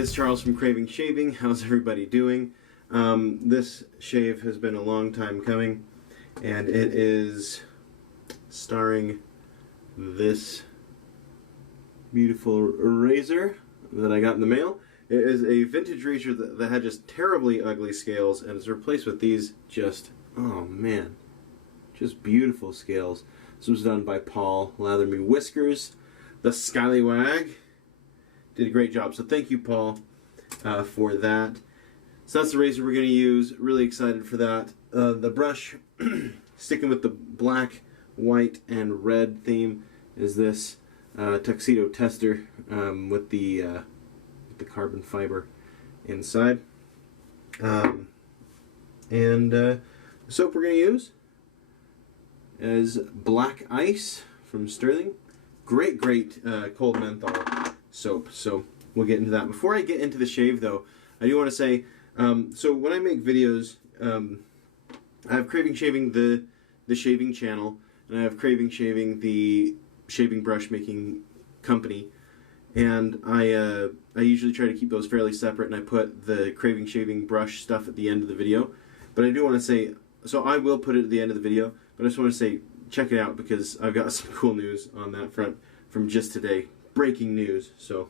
it's Charles from Craving Shaving. How's everybody doing? This shave has been a long time coming, and it is starring this beautiful razor that I got in the mail. It is a vintage razor that had just terribly ugly scales, and it's replaced with these just, oh man, just beautiful scales. This was done by Paul Lather Me Whiskers, the Scallywag. Did a great job, so thank you, Paul, for that. So that's the razor we're going to use. Really excited for that. The brush, sticking with the black, white, and red theme, is this Tuxedo Tester with the carbon fiber inside. And the soap we're going to use is Black Ice from Sterling. Great cold menthol soap. So we'll get into that. Before I get into the shave, though, I do want to say, so when I make videos, I have Craving Shaving, the shaving channel, and I have Craving Shaving, the shaving brush making company, and I usually try to keep those fairly separate, and I put the Craving Shaving brush stuff at the end of the video. But I do want to say, so I will put it at the end of the video, but I just want to say, check it out, because I've got some cool news on that front from just today. Breaking news. So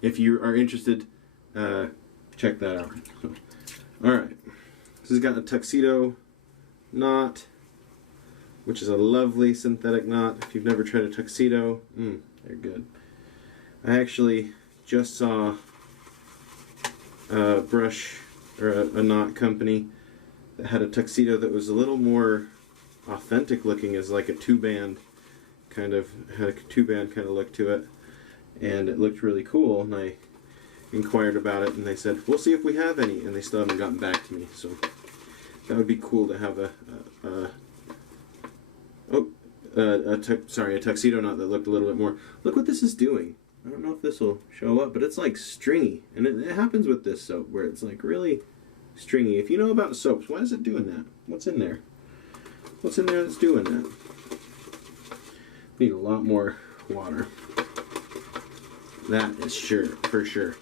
if you are interested, check that out. So, alright, this has got a tuxedo knot, which is a lovely synthetic knot. If you've never tried a tuxedo, they're good. I actually just saw a brush, or a knot company that had a tuxedo that was a little more authentic looking, as like a two-band kind of, had a two-band kind of look to it, and it looked really cool, and I inquired about it, and they said, we'll see if we have any, and they still haven't gotten back to me. So that would be cool to have a tuxedo knot that looked a little bit more. Look what this is doing. I don't know if this will show up, but it's like stringy, and it happens with this soap where it's like really stringy. If you know about soaps, why is it doing that? What's in there? What's in there that's doing that? Need a lot more water. That is for sure.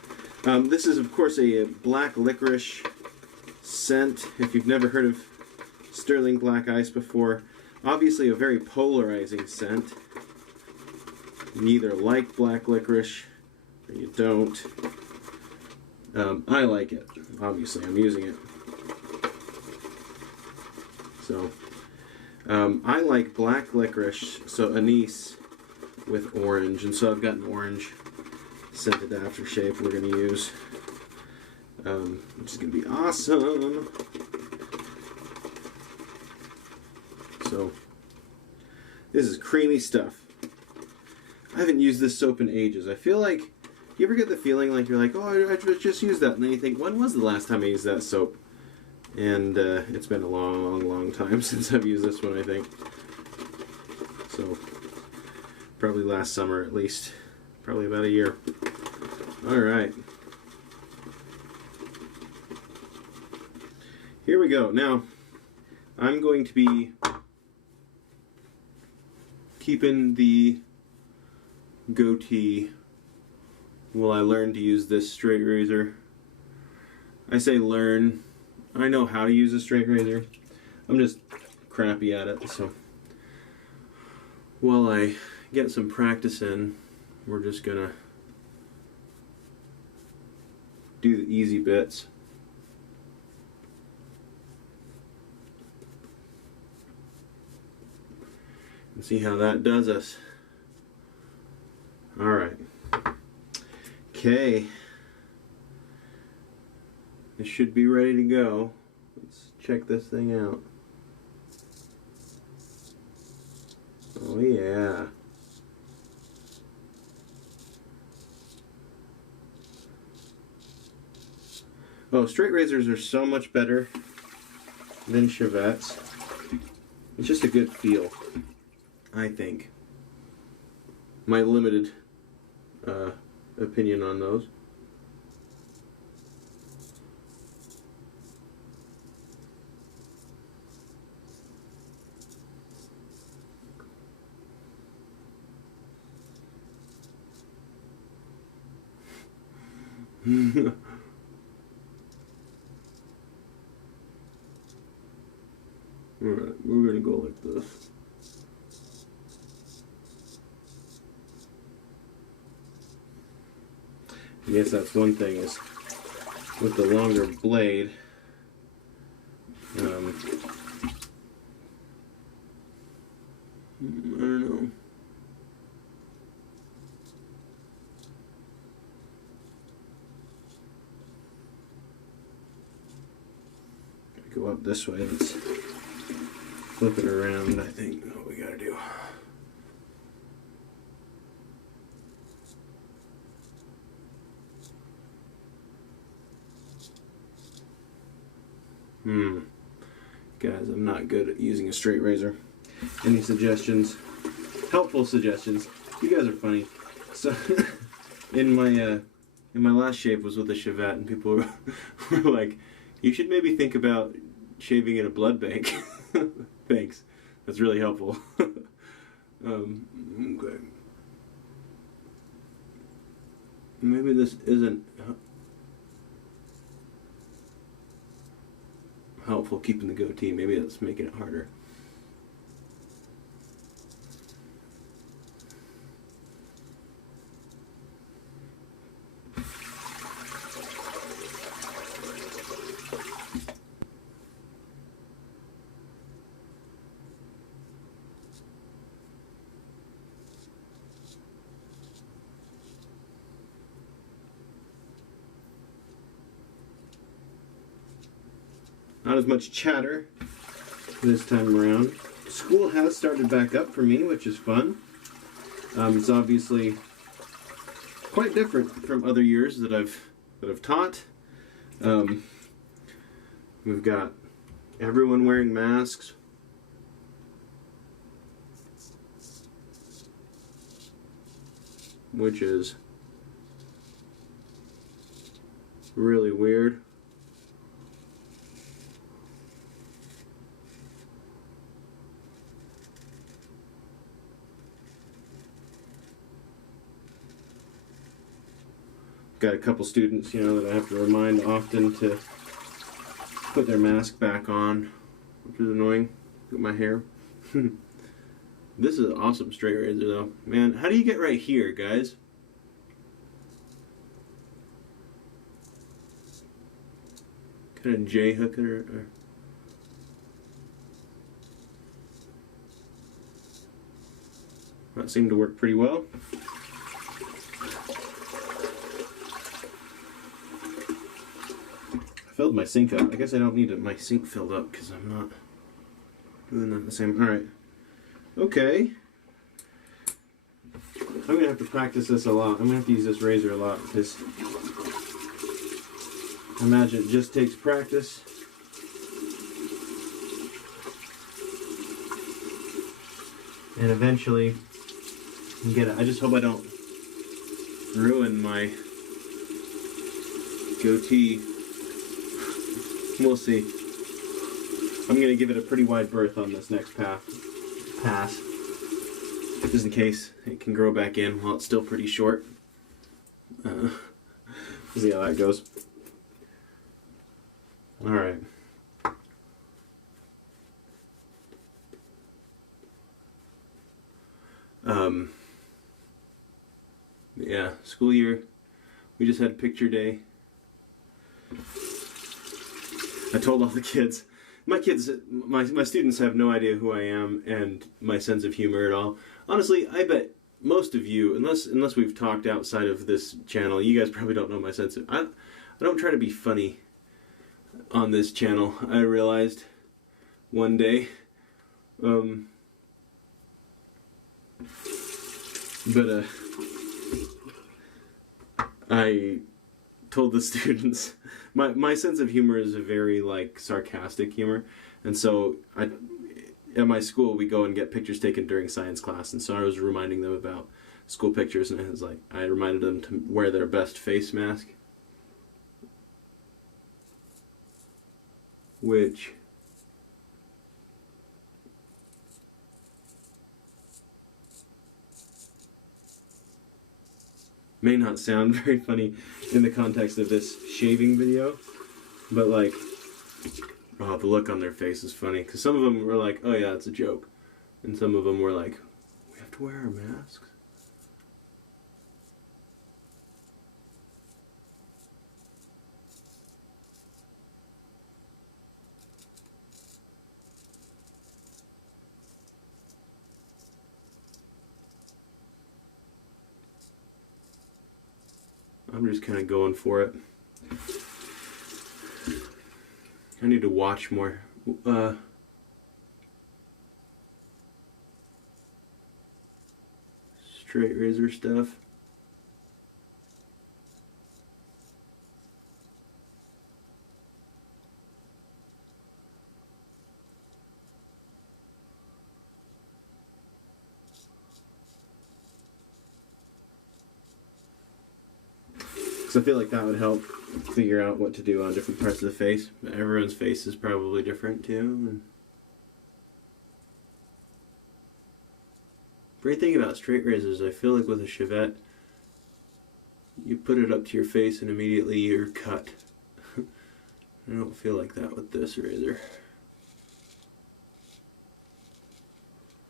This is, of course, a black licorice scent. If you've never heard of Sterling Black Ice before, obviously a very polarizing scent. You either like black licorice or you don't. I like it. Obviously, I'm using it. So, I like black licorice, so anise with orange, and so I've got an orange scented aftershave we're going to use, which is going to be awesome. So, this is creamy stuff. I haven't used this soap in ages. I feel like, you ever get the feeling like you're like, oh, I just used that, and then you think, when was the last time I used that soap? And it's been a long time since I've used this one, I think. So, probably last summer at least. Probably about a year. Alright. Here we go. Now, I'm going to be keeping the goatee while I learn to use this straight razor. I say learn. I know how to use a straight razor. I'm just crappy at it, so while I get some practice in, we're just gonna do the easy bits. And see how that does us. Alright. Okay. It should be ready to go. Let's check this thing out. Oh yeah. Oh, straight razors are so much better than Chevettes. It's just a good feel, I think. My limited opinion on those. Alright, we're gonna go like this. I guess that's one thing is with the longer blade, I don't know. Go up this way. Let's flip it around. I think what we gotta do. Guys, I'm not good at using a straight razor. Any suggestions? Helpful suggestions. You guys are funny. So, in my last shave was with a Chevette, and people were like, "You should maybe think about shaving in a blood bank." Thanks. That's really helpful. Okay. Maybe this isn't helpful keeping the goatee. Maybe that's making it harder. Not as much chatter this time around. School has started back up for me, which is fun. It's obviously quite different from other years that I've taught. We've got everyone wearing masks. Which is really weird. Got a couple students, that I have to remind often to put their mask back on, which is annoying. Look at my hair. This is an awesome straight razor, though. Man, how do you get right here, guys? Kind of J-hook it or... That seemed to work pretty well. Filled my sink up. I guess I don't need my sink filled up because I'm not doing that the same. Alright. Okay. I'm going to have to practice this a lot. I'm going to have to use this razor a lot because I imagine it just takes practice. And eventually you can get it. I just hope I don't ruin my goatee. We'll see. I'm going to give it a pretty wide berth on this next pass. Just in case it can grow back in while it's still pretty short. We'll see how that goes. Alright. Yeah, school year. We just had picture day. I told all the kids, my students have no idea who I am and my sense of humor at all. Honestly, I bet most of you, unless we've talked outside of this channel, you guys probably don't know my sense of... I don't try to be funny on this channel, I realized one day. I told the students my sense of humor is a very sarcastic humor, and so at my school we go and get pictures taken during science class, and so I was reminding them about school pictures, and I reminded them to wear their best face mask, which may not sound very funny in the context of this shaving video, but like, oh, the look on their face is funny, because some of them were like, oh yeah, it's a joke, and some of them were like, we have to wear our masks? I'm just kind of going for it. I need to watch more straight razor stuff. Because I feel like that would help figure out what to do on different parts of the face. But everyone's face is probably different too. And great thing about straight razors, I feel like with a Chevette, you put it up to your face and immediately you're cut. I don't feel like that with this razor.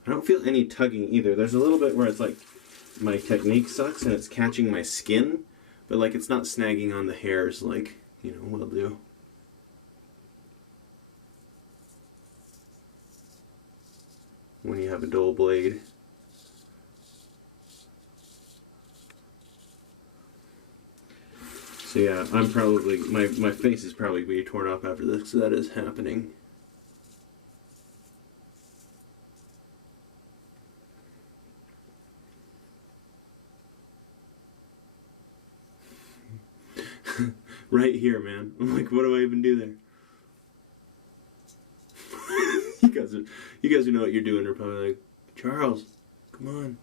I don't feel any tugging either. There's a little bit where it's like my technique sucks and it's catching my skin, but like it's not snagging on the hairs like, you know, will do. When you have a dull blade. So yeah, I'm probably, my face is probably being torn off after this, so that is happening. Right here, man. I'm like, what do I even do there? you guys who know what you're doing are probably like, Charles, come on.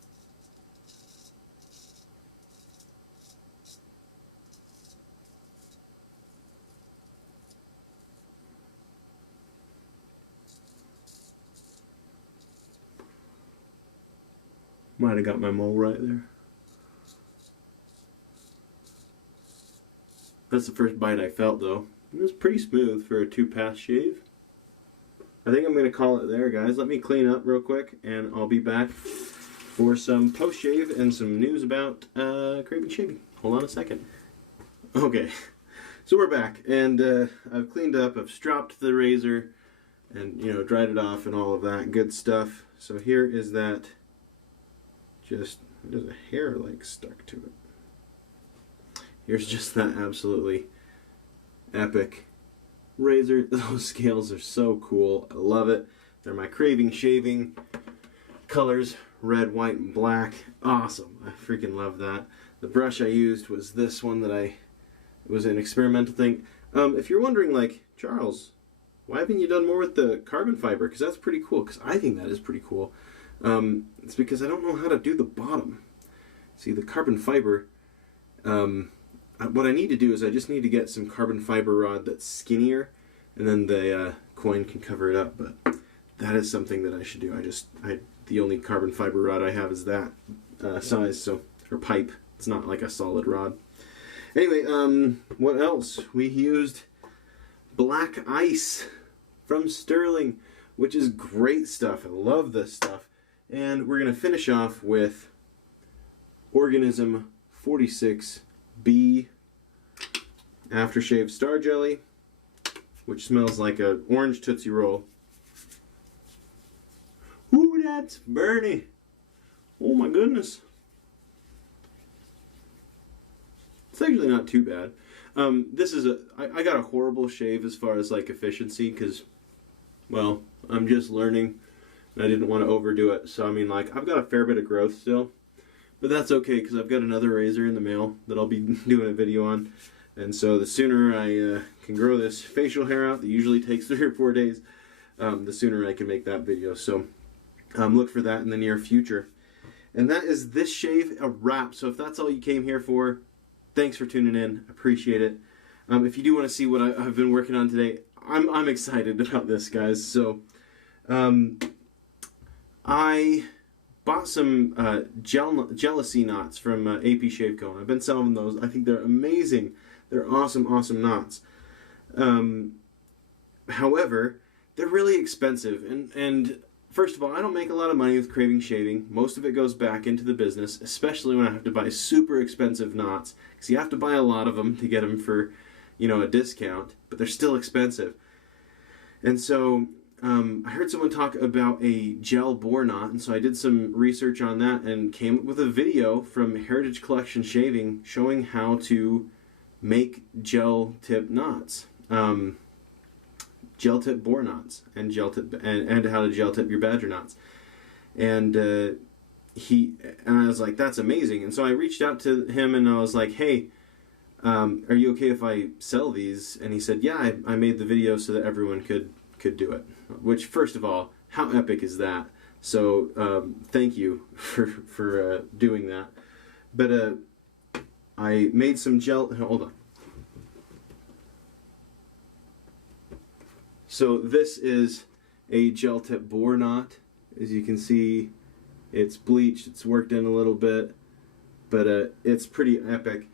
Might have got my mole right there. That's the first bite I felt though. It was pretty smooth for a 2-pass shave. I think I'm going to call it there, guys. Let me clean up real quick and I'll be back for some post-shave and some news about Craving Shaving. Hold on a second. Okay, so we're back and I've cleaned up, I've stropped the razor and, you know, dried it off and all of that good stuff. So here is that, just, there's a hair like stuck to it. Here's just that absolutely epic razor. Those scales are so cool. I love it. They're my Craving Shaving colors, red, white, and black. Awesome. I freaking love that. The brush I used was this one that it was an experimental thing. If you're wondering, like, Charles, why haven't you done more with the carbon fiber? Because that's pretty cool. Because I think that is pretty cool. It's because I don't know how to do the bottom. See, the carbon fiber, what I need to do is I just need to get some carbon fiber rod that's skinnier, and then the coin can cover it up. But that is something that I should do. The only carbon fiber rod I have is that size, so, or pipe. It's not like a solid rod. Anyway, what else? We used Black Ice from Sterling, which is great stuff. I love this stuff. And we're gonna finish off with Organism 46B Aftershave Star Jelly, which smells like an orange Tootsie Roll. Ooh, that's burny. Oh my goodness. It's actually not too bad. This is I got a horrible shave as far as like efficiency because, well, I'm just learning and I didn't want to overdo it. So I mean, like, I've got a fair bit of growth still. But that's okay, because I've got another razor in the mail that I'll be doing a video on. And so the sooner I can grow this facial hair out, that usually takes 3 or 4 days, the sooner I can make that video. So look for that in the near future. And that is this shave a wrap. So if that's all you came here for, thanks for tuning in. Appreciate it. If you do want to see what I've been working on today, I'm excited about this, guys. So I bought some jealousy knots from AP Shave Co. I've been selling those. I think they're amazing. They're awesome, awesome knots. However, they're really expensive, and first of all, I don't make a lot of money with Craving Shaving. Most of it goes back into the business, especially when I have to buy super expensive knots, because you have to buy a lot of them to get them for, you know, a discount, but they're still expensive. And so I heard someone talk about a gel bore knot, and so I did some research on that and came up with a video from Heritage Collection Shaving showing how to make gel tip knots. Gel tip bore knots and gel tip and how to gel tip your badger knots. And I was like, that's amazing. And so I reached out to him and I was like, hey, are you okay if I sell these? And he said, yeah, I made the video so that everyone could do it. Which, first of all, how epic is that? So thank you for doing that. But I made some gel. Hold on. So this is a gel tip bore knot. As you can see, it's bleached, it's worked in a little bit, but it's pretty epic.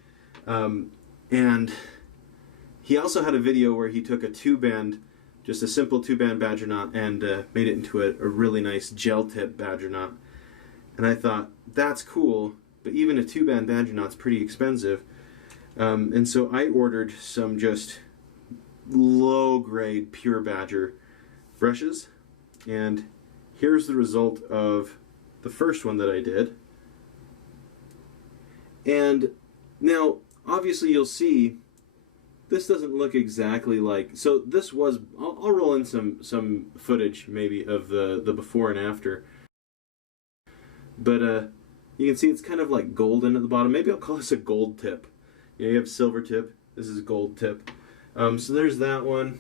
And he also had a video where he took a two-band, just a simple two-band badger knot, and made it into a really nice gel tip badger knot. And I thought, that's cool, but even a two-band badger knot's pretty expensive. And so I ordered some just low-grade pure badger brushes, and here's the result of the first one that I did. And now obviously you'll see this doesn't look exactly like, so this was, I'll roll in some footage maybe of the before and after, but you can see it's kind of like golden at the bottom. Maybe I'll call this a gold tip. You have silver tip, this is gold tip. So there's that one.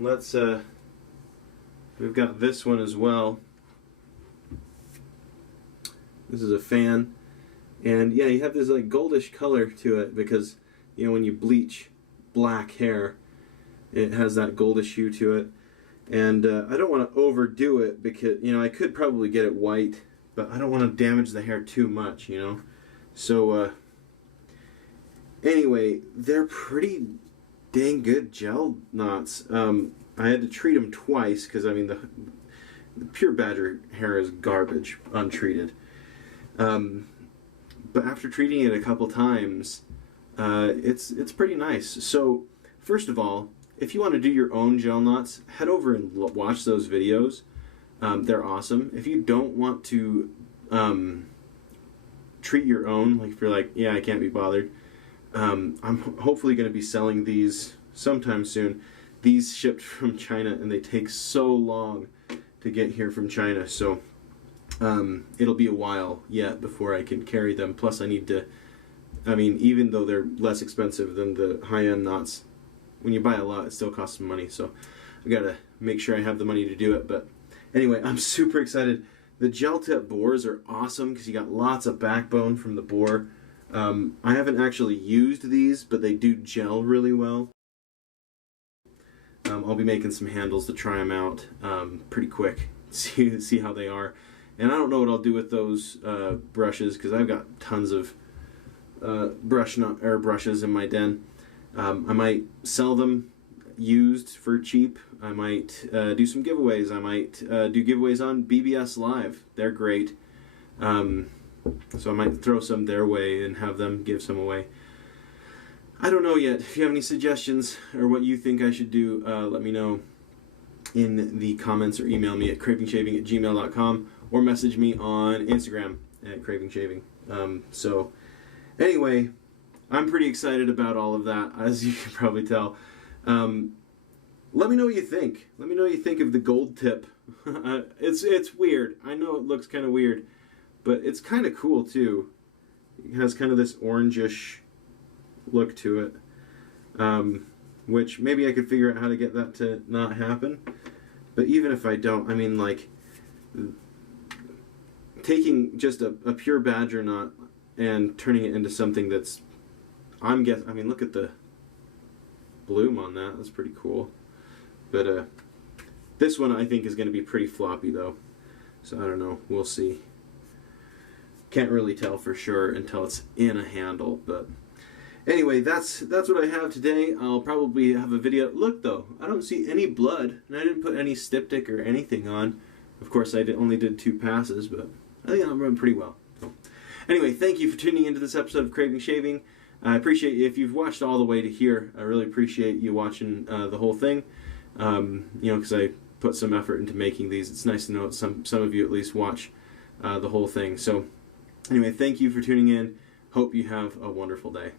Let's we've got this one as well. This is a fan, and yeah, you have this like goldish color to it because, you know, when you bleach black hair, it has that goldish hue to it. And I don't want to overdo it because, you know, I could probably get it white, but I don't want to damage the hair too much, you know. So anyway, they're pretty dang good gel knots. I had to treat them twice because, I mean, the pure badger hair is garbage, untreated. But after treating it a couple times, it's pretty nice. So, first of all, if you want to do your own gel knots, head over and watch those videos. They're awesome. If you don't want to treat your own, like if you're like, yeah, I can't be bothered, I'm hopefully going to be selling these sometime soon. These shipped from China, and they take so long to get here from China, so it'll be a while yet before I can carry them. Plus I need to, I mean, even though they're less expensive than the high-end knots, when you buy a lot, it still costs some money, so I gotta make sure I have the money to do it. But anyway, I'm super excited. The gel tip bores are awesome because you got lots of backbone from the bore. I haven't actually used these, but they do gel really well. I'll be making some handles to try them out pretty quick, see how they are. And I don't know what I'll do with those brushes because I've got tons of brushes in my den. I might sell them used for cheap. I might do some giveaways. I might do giveaways on BBS Live. They're great. So I might throw some their way and have them give some away. I don't know yet. If you have any suggestions or what you think I should do, let me know in the comments or email me at cravingshaving@gmail.com or message me on Instagram at cravingshaving. So anyway, I'm pretty excited about all of that, as you can probably tell. Let me know what you think. Let me know what you think of the gold tip. It's weird. I know it looks kind of weird, but it's kind of cool too. It has kind of this orangish look to it, which maybe I could figure out how to get that to not happen. But even if I don't, I mean, like, taking just a pure badger knot and turning it into something that's, I mean, look at the bloom on that. That's pretty cool. But this one I think is going to be pretty floppy though. So I don't know. We'll see. can't really tell for sure until it's in a handle. But anyway, that's what I have today. I'll probably have a video. Look though, I don't see any blood, and I didn't put any styptic or anything on. Of course, I only did 2 passes, but I think I'm running pretty well. So, anyway, thank you for tuning into this episode of Craving Shaving. I appreciate you if you've watched all the way to here. I really appreciate you watching the whole thing. You know, because I put some effort into making these. It's nice to know that some of you at least watch the whole thing. So, anyway, thank you for tuning in. Hope you have a wonderful day.